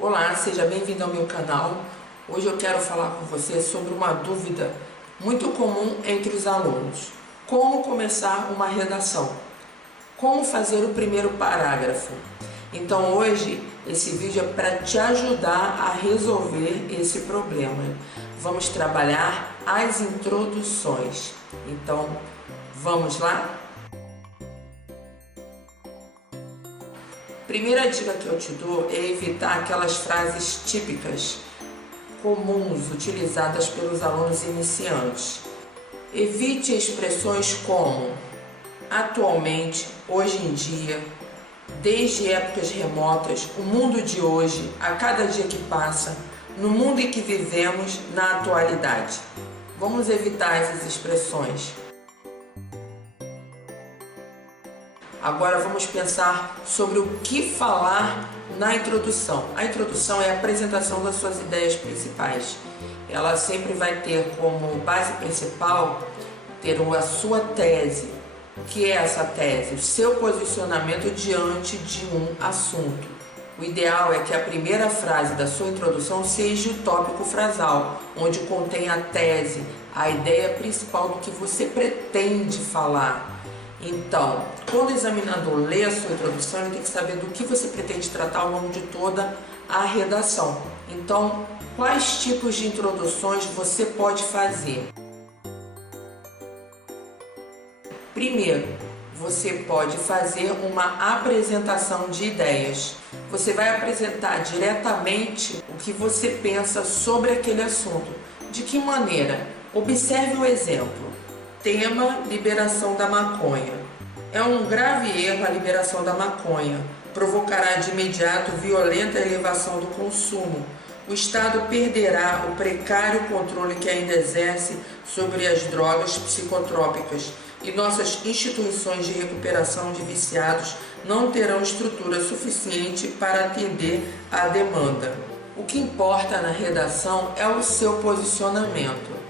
Olá, seja bem-vindo ao meu canal. Hoje eu quero falar com você sobre uma dúvida muito comum entre os alunos. Como começar uma redação? Como fazer o primeiro parágrafo? Então hoje esse vídeo é para te ajudar a resolver esse problema. Vamos trabalhar as introduções. Então vamos lá? Primeira dica que eu te dou é evitar aquelas frases típicas, comuns, utilizadas pelos alunos iniciantes. Evite expressões como atualmente, hoje em dia, desde épocas remotas, o mundo de hoje, a cada dia que passa, no mundo em que vivemos, na atualidade. Vamos evitar essas expressões. Agora vamos pensar sobre o que falar na introdução. A introdução é a apresentação das suas ideias principais. Ela sempre vai ter como base principal ter a sua tese. O que é essa tese? O seu posicionamento diante de um assunto. O ideal é que a primeira frase da sua introdução seja o tópico frasal, onde contém a tese, a ideia principal do que você pretende falar. Então, quando o examinador lê a sua introdução, ele tem que saber do que você pretende tratar ao longo de toda a redação. Então, quais tipos de introduções você pode fazer? Primeiro, você pode fazer uma apresentação de ideias. Você vai apresentar diretamente o que você pensa sobre aquele assunto. De que maneira? Observe o exemplo. Tema: liberação da maconha. É um grave erro a liberação da maconha. Provocará de imediato violenta elevação do consumo. O Estado perderá o precário controle que ainda exerce sobre as drogas psicotrópicas e nossas instituições de recuperação de viciados não terão estrutura suficiente para atender à demanda. O que importa na redação é o seu posicionamento.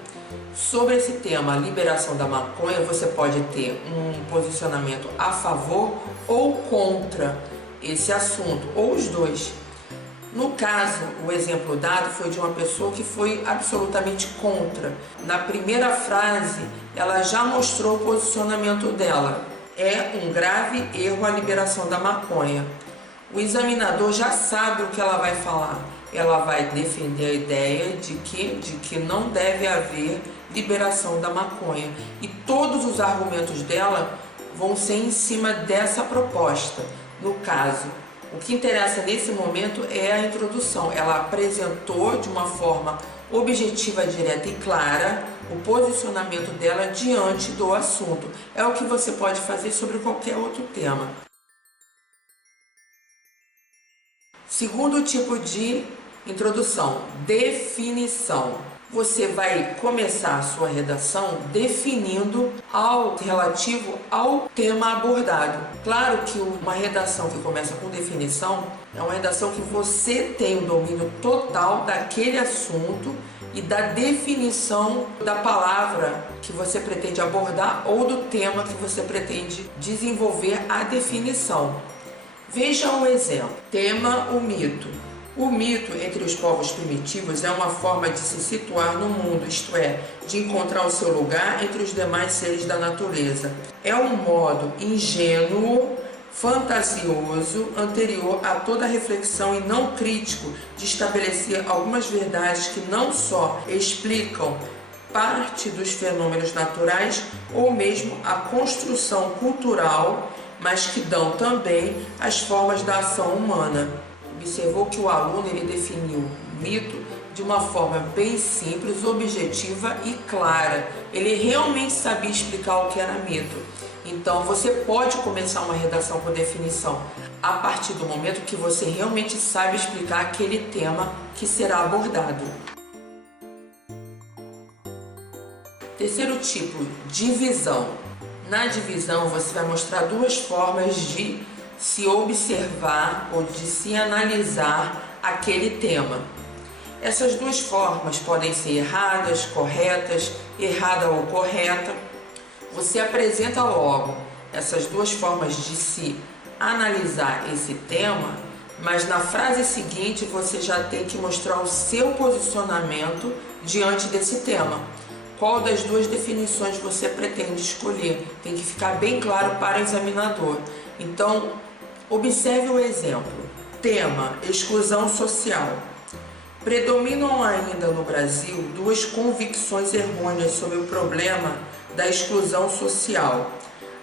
Sobre esse tema, a liberação da maconha, você pode ter um posicionamento a favor ou contra esse assunto, ou os dois. No caso, o exemplo dado foi de uma pessoa que foi absolutamente contra. Na primeira frase, ela já mostrou o posicionamento dela. É um grave erro a liberação da maconha. O examinador já sabe o que ela vai falar. Ela vai defender a ideia de que não deve haver liberação da maconha. E todos os argumentos dela vão ser em cima dessa proposta. No caso, o que interessa nesse momento é a introdução. Ela apresentou de uma forma objetiva, direta e clara o posicionamento dela diante do assunto. É o que você pode fazer sobre qualquer outro tema. Segundo tipo de introdução, definição. Você vai começar a sua redação definindo algo relativo ao tema abordado. Claro que uma redação que começa com definição é uma redação que você tem o domínio total daquele assunto e da definição da palavra que você pretende abordar ou do tema que você pretende desenvolver a definição. Veja o exemplo. Tema: o mito. O mito entre os povos primitivos é uma forma de se situar no mundo, isto é, de encontrar o seu lugar entre os demais seres da natureza. É um modo ingênuo, fantasioso, anterior a toda reflexão e não crítico de estabelecer algumas verdades que não só explicam parte dos fenômenos naturais ou mesmo a construção cultural, mas que dão também as formas da ação humana. Observou que o aluno definiu mito de uma forma bem simples, objetiva e clara. Ele realmente sabia explicar o que era mito. Então você pode começar uma redação com definição a partir do momento que você realmente sabe explicar aquele tema que será abordado. Terceiro tipo, divisão. Na divisão você vai mostrar duas formas de se observar ou de se analisar aquele tema. Essas duas formas podem ser erradas, corretas, errada ou correta. Você apresenta logo essas duas formas de se analisar esse tema mas na frase seguinte você já tem que mostrar o seu posicionamento diante desse tema. Qual das duas definições você pretende escolher? Tem que ficar bem claro para o examinador. Então, observe o exemplo. Tema: exclusão social. Predominam ainda no Brasil duas convicções errôneas sobre o problema da exclusão social.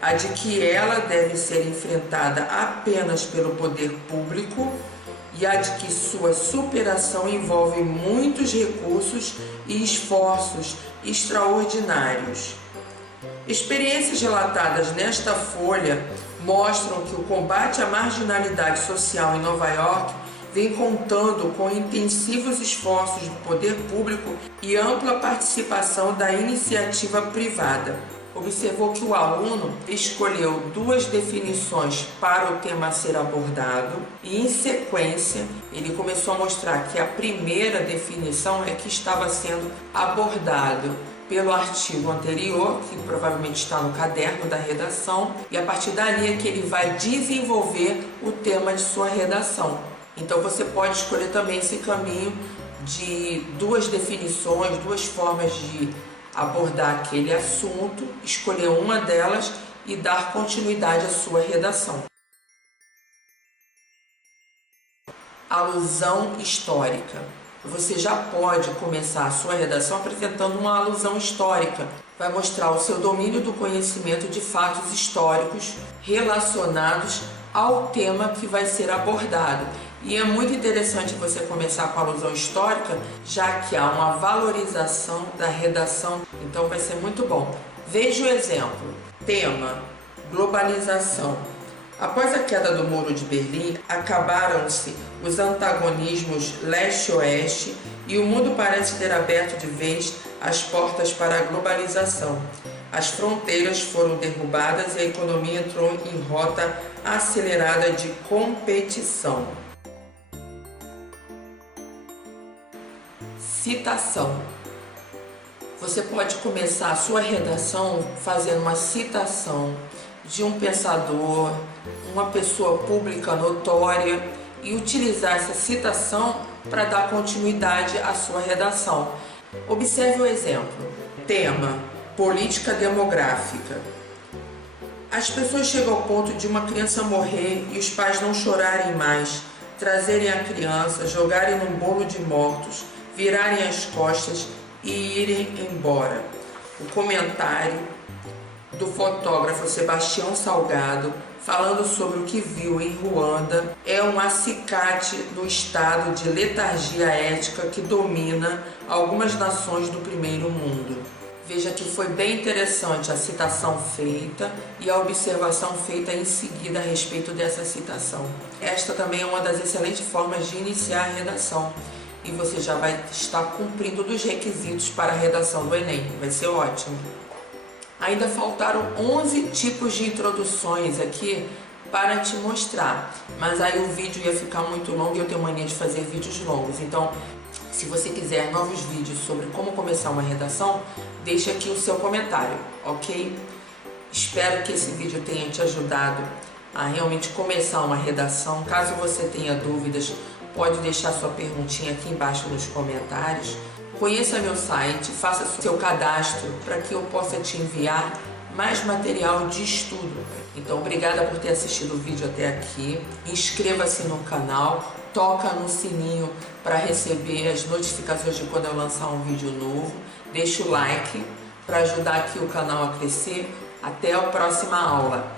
A de que ela deve ser enfrentada apenas pelo poder público e a de que sua superação envolve muitos recursos e esforços extraordinários. Experiências relatadas nesta folha mostram que o combate à marginalidade social em Nova York vem contando com intensivos esforços do poder público e ampla participação da iniciativa privada. Observou que o aluno escolheu duas definições para o tema a ser abordado e, em sequência, ele começou a mostrar que a primeira definição é que estava sendo abordado pelo artigo anterior, que provavelmente está no caderno da redação, e a partir dali é que ele vai desenvolver o tema de sua redação. Então você pode escolher também esse caminho de duas definições, duas formas de abordar aquele assunto, escolher uma delas e dar continuidade à sua redação. Alusão histórica. Você já pode começar a sua redação apresentando uma alusão histórica. Vai mostrar o seu domínio do conhecimento de fatos históricos relacionados ao tema que vai ser abordado. E é muito interessante você começar com a alusão histórica, já que há uma valorização da redação, então vai ser muito bom. Veja o exemplo. Tema: globalização. Após a queda do Muro de Berlim, acabaram-se os antagonismos leste-oeste e o mundo parece ter aberto de vez as portas para a globalização. As fronteiras foram derrubadas e a economia entrou em rota acelerada de competição. Citação. Você pode começar a sua redação fazendo uma citação de um pensador, uma pessoa pública notória e utilizar essa citação para dar continuidade à sua redação. Observe o exemplo. Tema: política demográfica. As pessoas chegam ao ponto de uma criança morrer e os pais não chorarem mais, trazerem a criança, jogarem num bolo de mortos, virarem as costas e irem embora. O comentário do fotógrafo Sebastião Salgado, falando sobre o que viu em Ruanda, é um acicate do estado de letargia ética que domina algumas nações do primeiro mundo. Veja que foi bem interessante a citação feita e a observação feita em seguida a respeito dessa citação. Esta também é uma das excelentes formas de iniciar a redação. E você já vai estar cumprindo dos requisitos para a redação do Enem. Vai ser ótimo. Ainda faltaram 11 tipos de introduções aqui para te mostrar. Mas aí o vídeo ia ficar muito longo e eu tenho mania de fazer vídeos longos. Então, se você quiser novos vídeos sobre como começar uma redação, deixa aqui o seu comentário, ok? Espero que esse vídeo tenha te ajudado a realmente começar uma redação. Caso você tenha dúvidas, pode deixar sua perguntinha aqui embaixo nos comentários. Conheça meu site, faça seu cadastro para que eu possa te enviar mais material de estudo. Então, obrigada por ter assistido o vídeo até aqui. Inscreva-se no canal, toca no sininho para receber as notificações de quando eu lançar um vídeo novo. Deixa o like para ajudar aqui o canal a crescer. Até a próxima aula.